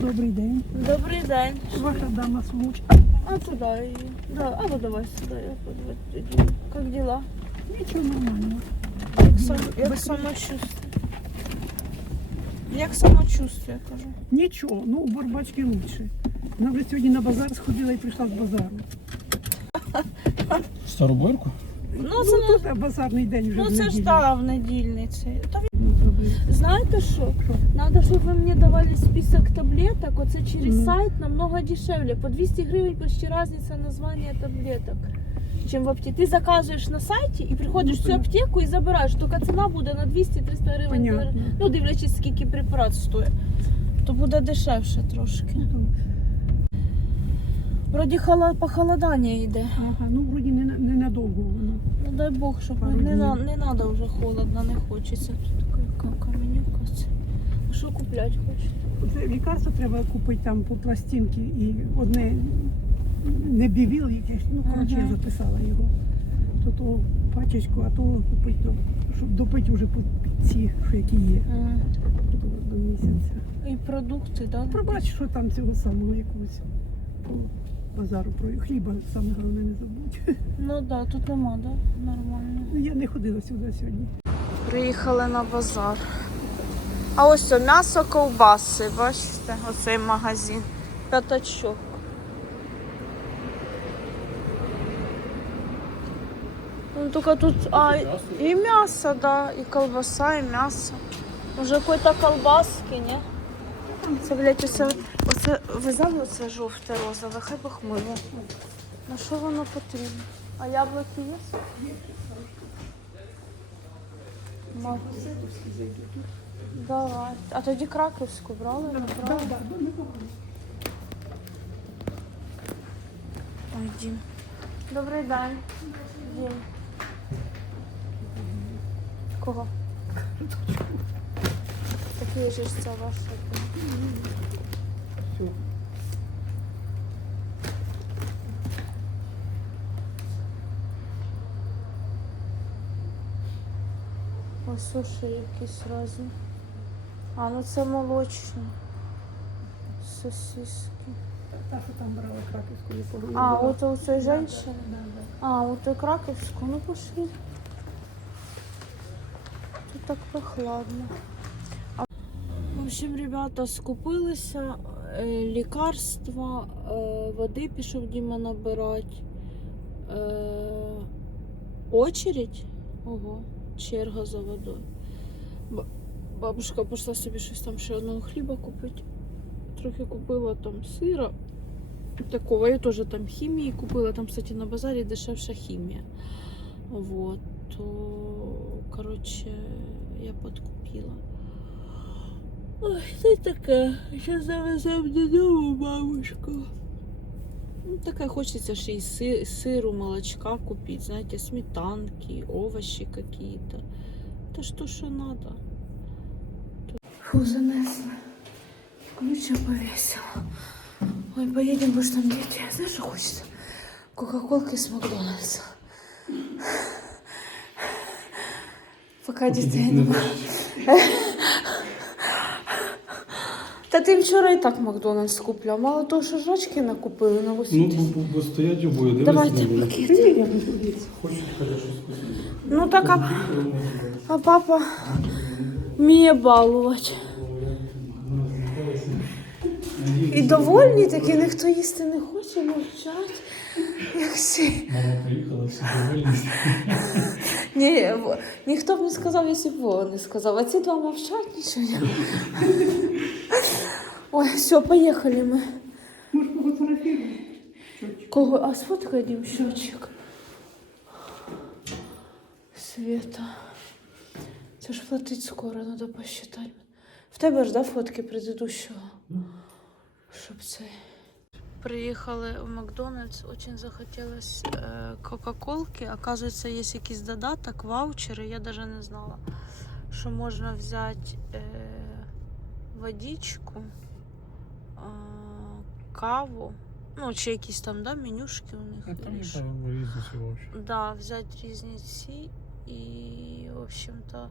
Добрий день. Добрий день. Ваша дама случай. А туда її. Да, або давай сюди, я подивлюсь. Как дела? Нічого нормально. Як, сам, як самочувствие? Як самочувствие, кажу. Нічого, ну у Барбачки лучше. Вона вже сьогодні на базар сходила і прийшла з базару. Старобойку? Ну, це, Ну, тут базарний день вже ну, в це ж неділю. та в. Та Ну, зробили. Знаєте що? Надо, щоб ви мені давали список таблеток. Оце через сайт намного дешевле. По 200 гривень почти разница названия таблеток. Чем в аптеке. Ты заказываешь на сайті і приходиш Ну, в цю аптеку і забираєш. Тільки ціна буде на 200-300 гривень. Понятно. Ну, дивлячись, скільки препарат стоїть. То буде дешевше трошки. Ну, Вроді хола- похолодання йде. Ага, ну вроді не, на- не надовго воно. Ну дай Бог, щоб Пару не, на, не надо вже холодно, не хочеться. Тут така каменюка. це. А що купляти хочете? Це лікарство треба купити там по пластинці і одне не бівіл якесь, ну коротше я записала його. То то пачечку, а то купити, до, щоб допити вже по ці, що які є М. до, до місяця. І продукти, так? Пробач, що там цього самого якогось по базару про хліба, саме головне не забудь. Ну так, да, тут нема, да? Нормально. Ну, Я не ходила сюди сьогодні. Приїхали на базар. А ось о, м'ясо ковбаси, бачите, оцей магазин. П'ятачок. Ну только тут а, и мясо, да, и колбаса, и мясо. Уже какой-то колбаски, не? Це, блядь, оце, оце ви знали оце жовте розове, хай мило. На що воно потрібно? А яблуки є? Ма- Давай. А тоді краківську брали? Не брали? Ой, Дім. Добрий день. Дім. Кого? Такі ж це ваші. Все. Ось суші якісь разні. А, ну це молочні. Сосиски. Та, що там брала краківську непогану. А, от у цієї жінки? А, вот и Краковскую, ну пошли. Тут так прохладно. А- В общем, ребята скупилися, е, лікарства, е, води пішов Діма набирати. Е, Очередь. Ого, черга за водою. Бабушка пішла собі щось там ще одного хліба купити. Трохи купила там сира. Такого я тоже там химии купила. Там, кстати, на базаре дешевша химия. Вот. То, короче, я подкупила. Ой, це таке. Зараз завеземо додому бабушку. Ну, таке хочеться ще й си- сиру, молочка купить, знаете, сметанки, овощи какие-то. Та что, что надо. Фу, занесли. Ключа повесила. Ой, поедем, что там дети. Знаешь, что хочется? Кока-колки с Макдональдса. Пока дітей немає. Та ти вчора і так Макдональдс купляв. Мало того, що жрачки накупили на Ну, 80. бо, бо, бо стоять обоє, дивись Давайте на мене. пакети. Каже, щось. Ну так, а, а папа вміє балувати. І довольні такі, ніхто їсти не хоче, мовчать. Як всі. Мама приїхала, всі довольні. Ні, в- ніхто б не сказав, якщо б Вова не сказав. А ці два мовчать нічого. Ой, все, поїхали ми. Може, пофотографувати? Кого? А сфоткай Дім щочик. Света. Це ж платить скоро, треба посчитати. В тебе ж, да, фотки предыдущого? Щоб це. Приїхали в Макдональдс, очень захотілося е, Кока-Колки. Оказується, є якийсь додаток, ваучери, я навіть не знала, що можна взяти е, водичку, е, каву, ну, чи якісь там да, менюшки у них. А там різні вообще. Да, взять різниці і, в общем-то.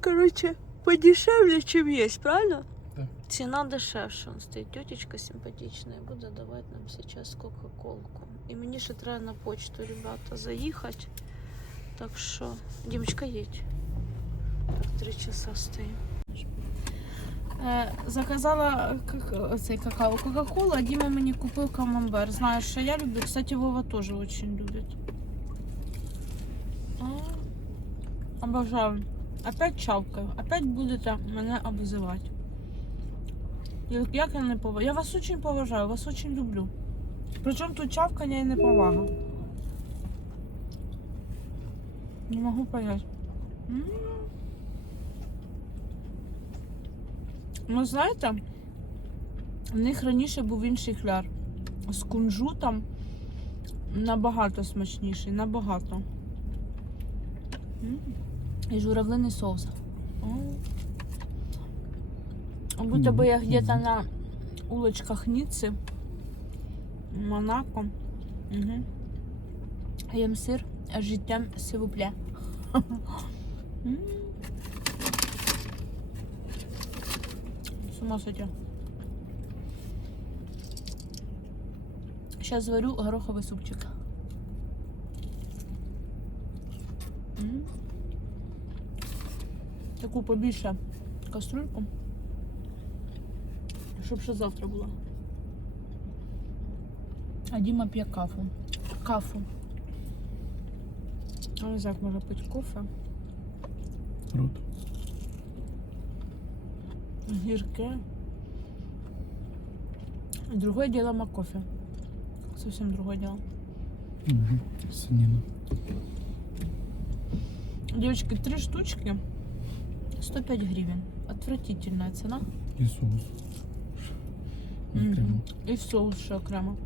Короче, подешевле, чем есть, правильно? Да. Цена дешевше. Он стоїть тетечка симпатична і буде давати нам сейчас кока-колку. І мені ще треба на почту, ребята, заїхати. Так що, Дімочка, їдь. Так, три часа стоїм. Е, заказала как- цей какао Кока-Колу, а Діма мені купив камамбер. Знаєш, що я люблю. Кстати, Вова теж дуже любить. А, Обожаю. Опять чавкаю. Опять будете мене обзивати. Як- я не поважаю? Я вас очень поважаю, вас очень люблю. Причому тут чавкання і неповага. Не можу понять. Ну, знаєте, в них раніше був інший кляр. З кунжутом набагато смачніший, набагато. І журавлиний соус. М. Будто бы я где-то на улочках Ниццы, Монако. Угу. Ем сир, життям сивупле. С ума сойти. Сейчас заварю гороховый супчик. М. Таку побільше кастрюльку. Щоб ще завтра була. А Діма п'є кафу. Кафу. А не знаю, як може пити кофе. Рот. Гірке. Другое дело макофе. Совсем другое дело. Угу. Санина. Девочки, три штучки. 105 гривен. Отвратительная цена. І соус. Окремо. І соус ще окремо.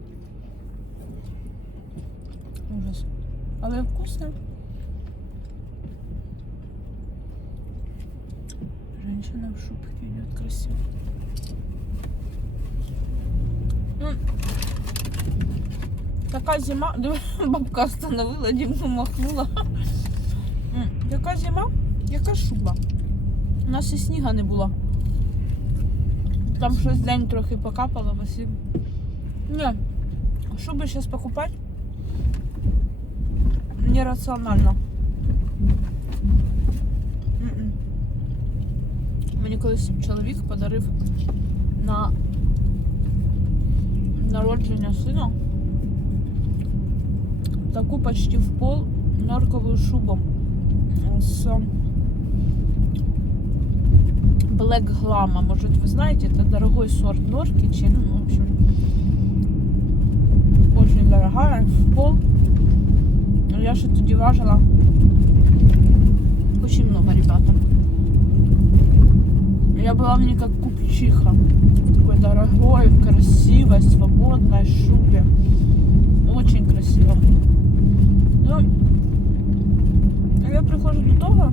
Ужас. Але вкусно. Женщина в шубке идет красиво. М. Така зима. Бабка остановила, Діму махнула. Яка зима, яка шуба. У нас і сніга не було. Там щось день трохи покапало, Василь. Ні, шуби зараз покупати нераціонально. Мені колись чоловік подарив на народження сина таку почти в пол норковую шубу с Black Glama. Может, вы знаете, это дорогой сорт норки, чи, ну, в общем, очень дорогая, в пол. Ну, Я тоді важила очень много, ребята. Я была мне как купчиха. Такой дорогой, красивой, свободной шубе. Очень красиво. Ну, я прихожу до того,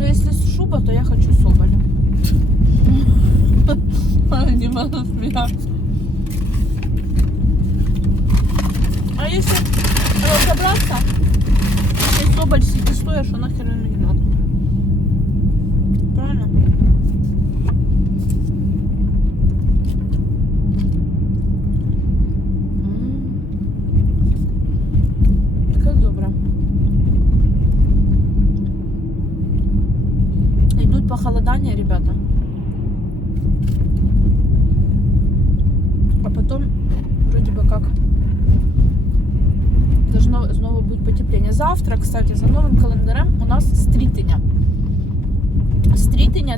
что если шуба, то я хочу соболя. Дима засмеялся. А если разобраться, если соболь сидит стоя, что нахер ему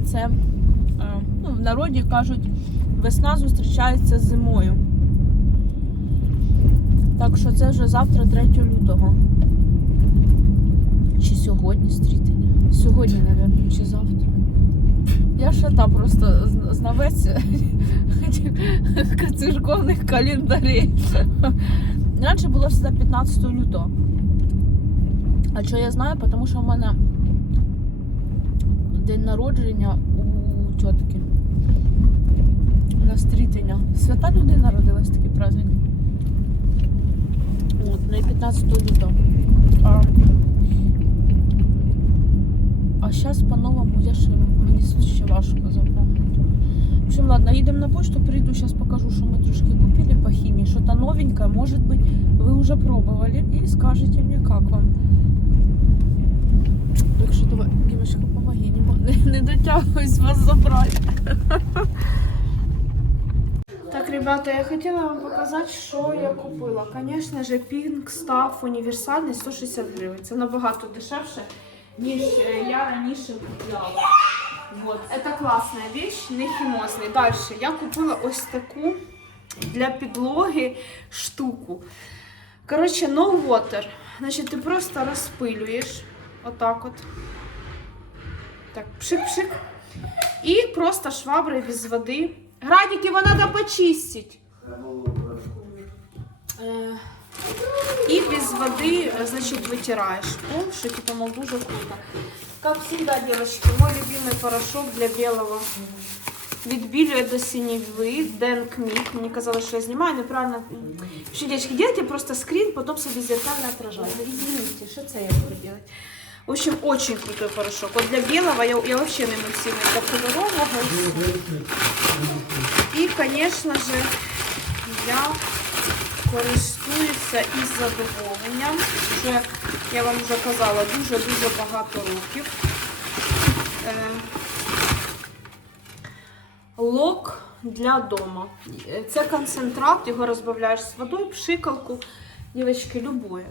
це, е, ну, в народі кажуть, весна зустрічається з зимою. Так що це вже завтра 3 лютого. Чи сьогодні стрітення? Сьогодні, мабуть, чи завтра. Я ще та просто знавець церковних календарів. Раніше було завжди 15 лютого. А що я знаю? Тому що в мене день народження у тітки. На стрітення. Свята людина родилась такий праздник. От, на 15 лютого. А А зараз по-новому я ще мені ще важко запомнити. В общем, ладно, їдемо на почту, прийду, зараз покажу, що ми трошки купили по хімії. Що-то новенькое, может быть, ви вже пробували і скажете мені, як вам. Так що давай, Дімочка, не, не, дотягуюсь вас забрати. Так, ребята, я хотіла вам показати, що я купила. Звісно ж, Pink Staff універсальний 160 гривень. Це набагато дешевше, ніж е, я раніше купляла. Вот. Это классная вещь, не хімозний. Дальше я купила ось таку для підлоги штуку. Коротше, no water. Значить, ти просто розпилюєш. Отак от. Так, пшик-пшик. І просто шваброю без води. Градик, його треба почистити. Е, І без води, е, значить, витираєш пол, що типа, мол, дуже круто. Как всегда, девочки, мой любимый порошок для белого. Відбілює до синевы, Дэн Кмик. Мені казалось, що я знімаю, неправильно. Вообще, девочки, делайте просто скрин, потом собі зеркально отражайте. Извините, что це я буду делать? В общем, очень крутой порошок. Вот для белого я, я вообще не сильно для кольорового. І, звісно же, я користуюся із задоволенням. Вже, я вам вже казала, дуже-дуже багато років. Е, лок для дома. Це концентрат, його розбавляєш з водою, пшикалку. Дівчатки, любое.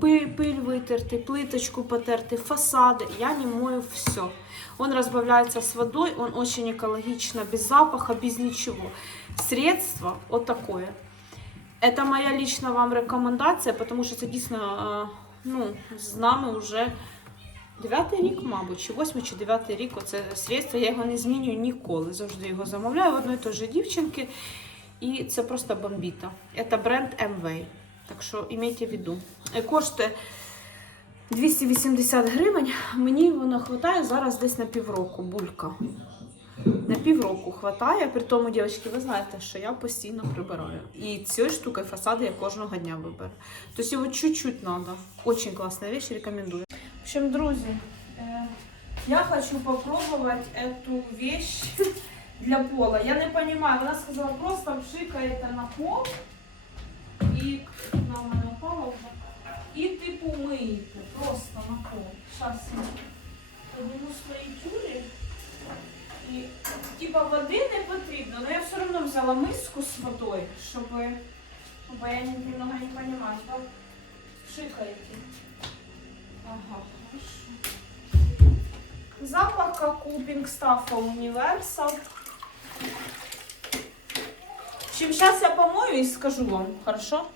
Пыль, пыль вытерты, плиточку потерты, фасады. Я не мою все. Он разбавляется с водой, он очень экологично, без запаха, без ничего. Средство вот такое. Это моя личная вам рекомендация, потому що це дійсно е, ну, з нами вже дев'ятий рік, мабуть, чи восьмий, чи дев'ятий рік. Оце средство, я його не змінюю ніколи. Завжди його замовляю в одної і той же дівчинки. І це просто бомбіта. Це бренд MV. Так що імейте в виду. Е, Коштує 280 гривень. Мені воно вистачає зараз десь на півроку. Булька. На півроку хватає. При тому, дівчатки, ви знаєте, що я постійно прибираю. І цією штукою фасади я кожного дня виберу. Тобто його чуть-чуть треба. Очень класна вещь, рекомендую. В общем, друзі, е, я хочу попробовать эту вещь для пола. Я не понимаю, вона сказала, просто пшикаєте на пол і на мене вже. І типу миєте просто на пол. Зараз я подниму свої тюрі. І типа води не потрібно, але я все одно взяла миску з водою, щоб, бо я немного не понимаю. Да? Пшикаєте. Ага, хорошо. Запах, как у Universal. В общем, сейчас я помою и скажу вам, хорошо?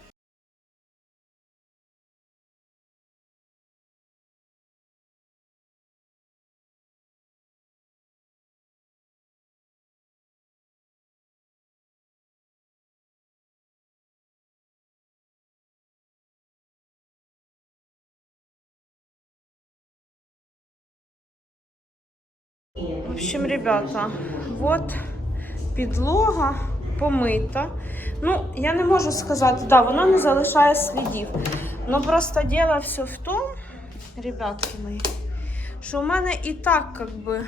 В общем, ребята, вот підлога помита. Ну, я не можу сказати, да, вона не залишає слідів. Ну просто діло все в тому, ребятки мої, що у мене і так, как би,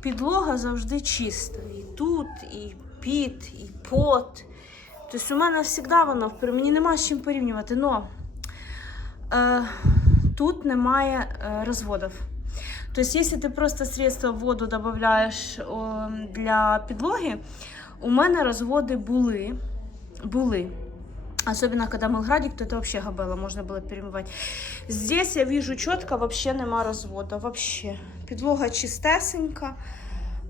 підлога завжди чиста. І тут, і під, і пот. Тобто у мене завжди вона, мені нема з чим порівнювати. Но е, тут немає е, розводів. То есть, если ти просто средство воду додаєш для підлоги, у мене розводи були. були. Особенно, когда мыл градик, то это вообще габела, можно было перемывать. Здесь я вижу четко, вообще нема развода, вообще. Підлога чистесенька,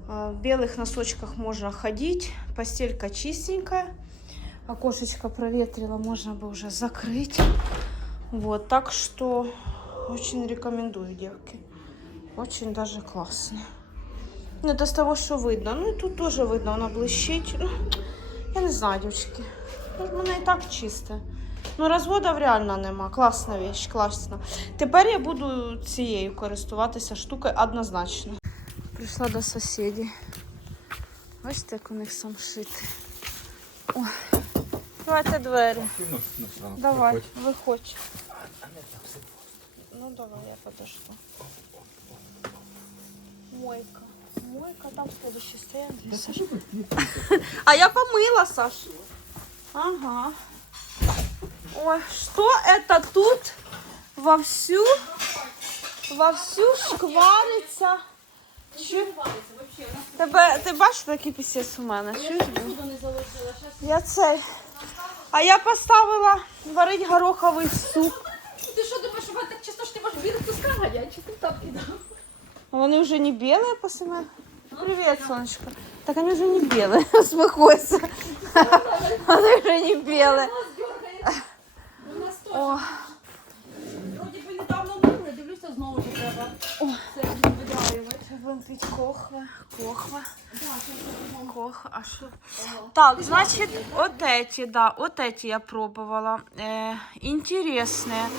а, в белых носочках можно ходить, постелька чистенькая, окошечко проветрила, можно бы уже закрыть. Вот, так что очень рекомендую, девки. Очень даже классно. Ну, это с того, что видно. Ну, и тут тоже видно, вона блищить. Ну, я не знаю, дівчатки. Ну, в мене і так чисте. Ну, розводів реально нема. Класна вещь, класна. Тепер я буду цією користуватися штукою однозначно. Прийшла до сусідів. Бачите, як у них самшити. Ой. Давайте двері. Давай, виходь. Ну давай, я подожду. мойка. Мойка, там следующий стоянки. А я помыла, Саш. Ага. Ой, что это тут вовсю, вовсю шквариться? Чи... Тебе, ти бачиш такий пісець у мене? Чуєш? Я цей. А я поставила варить гороховий суп. Ти що думаєш, що мене так чисто, що ти можеш білих пускати, а чи ти там кидав? А Вони вже не белые по семенам? Привет, солнышко. Так они уже не белые, успокойся. Они уже не белые. У нас теж. О, Вроді би недавно мили, дивлюся, знову ж треба. Це видалювати. будем пить кохве, кохве, кохве. А що? Так, значит, вот эти, да, вот эти я пробувала. Е, інтересне.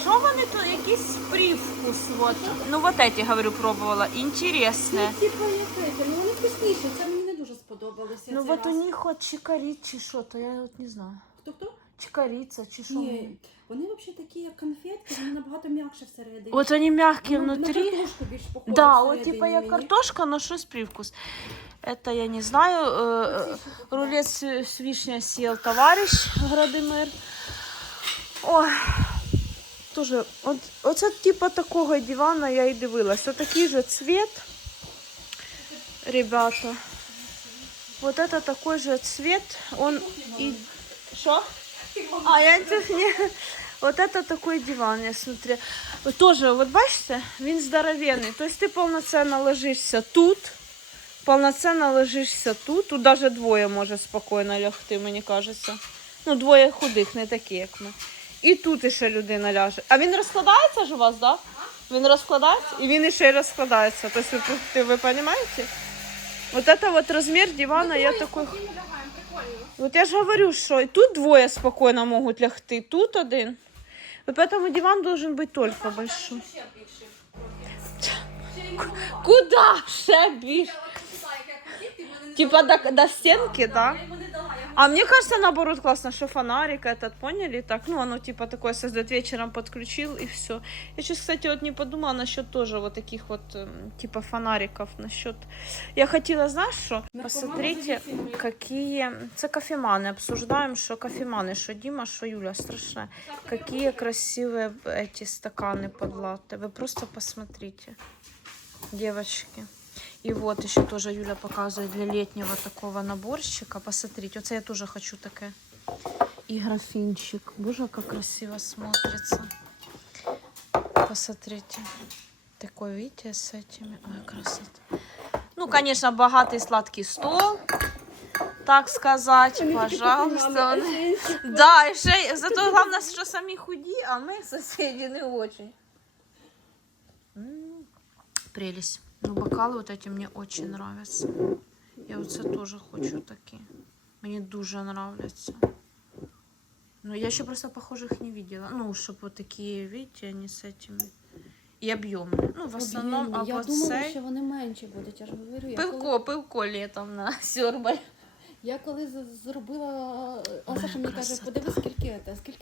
Що вони тут, якийсь привкус, вот. Ну, вот эти, говорю, пробувала. Інтересне. Типа яке, ну вони вкусніші, це мені не дуже сподобалося. Ну, цей вот у раз. них от чикарит чи що, то я от не знаю. Хто хто? Чикарица чи що. Ні, вони взагалі такі, як конфетки, вони набагато м'якше всередині. Вот они мягкие Ну, На внутри. картошку більш похоже Да, вот всередині типа як мені. картошка, но что с привкус. Это я не знаю. э, Рулет с, с вишней съел товарищ Градимир. Ой. Тоже, от, оце типа такого дивана я і дивилась. Ось такий же цвет, ребята. Вот это такой же цвет. Он и... Что? А, я не... Вот это такой диван, я смотрю. Тоже, вот бачите, він здоровенний. Тобто ти повноцінно ложишся тут, повноцінно ложишся тут. Тут даже двоє може спокійно лягти, мені кажеться. Ну, двоє худих, не такі, як ми. І тут іще людина ляже. А він розкладається ж у вас, так? Да? Він розкладається? І він іще й розкладається. Тобто ви, ви, ви розумієте? Вот это вот размер дивана, я такой... Вот я же говорю, что і тут двое спокойно могут лягти, тут один. Поэтому диван должен быть только большой. Куда ще більше? Типа до, до стенки, да? А мне кажется, наоборот, классно, что фонарик этот, поняли? Так, ну, оно типа такое создает вечером, подключил и все. Я сейчас, кстати, вот не подумала насчет тоже вот таких вот, эм, типа фонариков, насчет... Я хотела, знаешь, что? Посмотрите, какие... Это кофеманы, обсуждаем, что кофеманы, что Дима, что Юля, страшно. Какие красивые эти стаканы под латте. Вы просто посмотрите, девочки. И вот еще тоже Юля показывает для летнего такого наборщика. Посмотрите, вот я тоже хочу такое. И графинчик. Боже, как красиво смотрится. Посмотрите. Такой, видите, с этими. Ой, красота. Ну, конечно, богатый сладкий стол. Так сказать, пожалуйста. Да, и ще, зато главное, что сами худі, а мы соседи не очень. М, Прелесть. Ну, бокалы вот эти мне очень нравятся. Я вот це тоже хочу такі. Мені дуже нравляться. Ну, я еще просто похожих не видела. Ну, чтобы вот такие, видите, они с этими. И объемные. Ну, в основном, а я вот думала, цей... що вони менші будуть, я ж говорю. Я коли, Пивко, пивко летом на сьорбаль. я коли з- зробила, а Саша мені каже, красота. подивись, скільки це, скільки